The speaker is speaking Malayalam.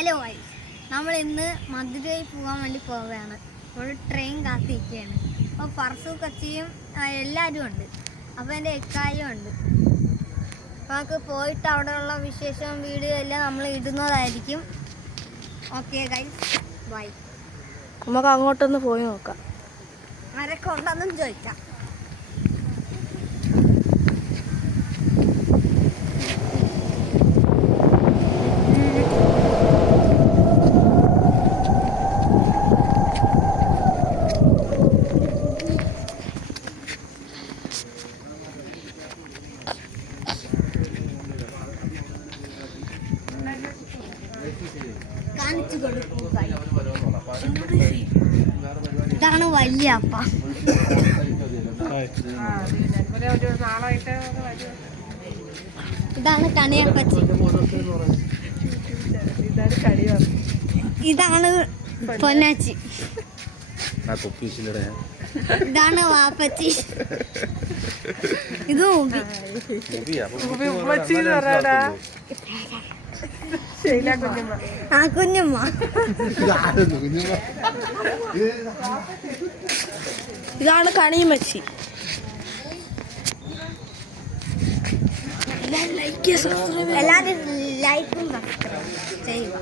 ഹലോ ഗൈസ്, നമ്മൾ ഇന്ന് മധുരയിൽ പോകാൻ വേണ്ടി പോവുകയാണ്. ഒരു ട്രെയിൻ കാത്തിരിക്കുകയാണ്. അപ്പോൾ ഫർസു കച്ചിയും എല്ലാവരും ഉണ്ട്. അപ്പോൾ എൻ്റെ എക്കായും ഉണ്ട്. അപ്പോൾ നമുക്ക് പോയിട്ട് അവിടെയുള്ള വിശേഷവും വീഡിയോ എല്ലാം നമ്മൾ ഇടുന്നതായിരിക്കും. Okay guys, bye. നമുക്ക് അങ്ങോട്ടൊന്ന് പോയി നോക്കാം. ആരൊക്കെ ഉണ്ടെന്നും ചോദിക്കാം. കാണിച്ചു കൊടുക്കൂ. ഇതാണ് വലിയ അപ്പ. ഇതാണ് കണിയപ്പച്ചി. ഇതാണ് പൊന്നാച്ചി. ഇതാണ് വാപ്പച്ചി. ഇത് ആ കുഞ്ഞമ്മ. ഇതാണ് കണിയമ്മച്ചി. എല്ലാവരും ലൈക്കും ചെയ്യുക.